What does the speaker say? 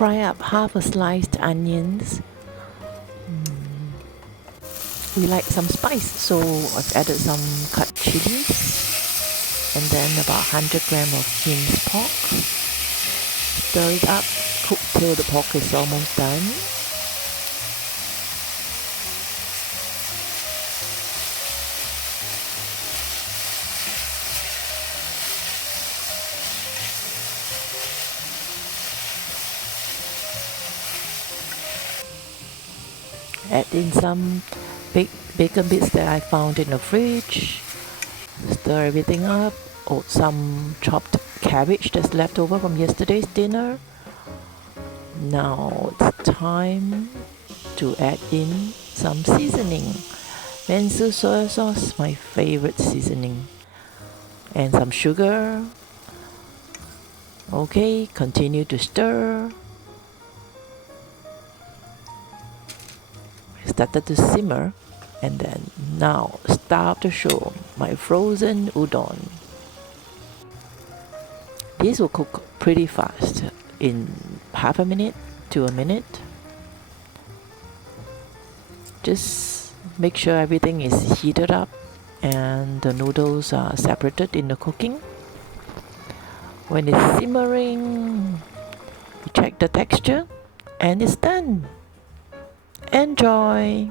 Fry up half a sliced onions. We like some spice, so I've added some cut chilies and then about 100 grams of minced pork. Stir it up, cook till the pork is almost done. Add in some bacon bits that I found in the fridge. Stir everything up. Add some chopped cabbage that's left over from yesterday's dinner. Now it's time to add in some seasoning. Mentsuyu soy sauce, my favorite seasoning. And some sugar. Okay, continue to stir. Started to simmer, and then now star of the show, my frozen udon. These will cook pretty fast, in half a minute to a minute. Just make sure everything is heated up and the noodles are separated in the cooking. When it's simmering, you check the texture and it's done. Enjoy!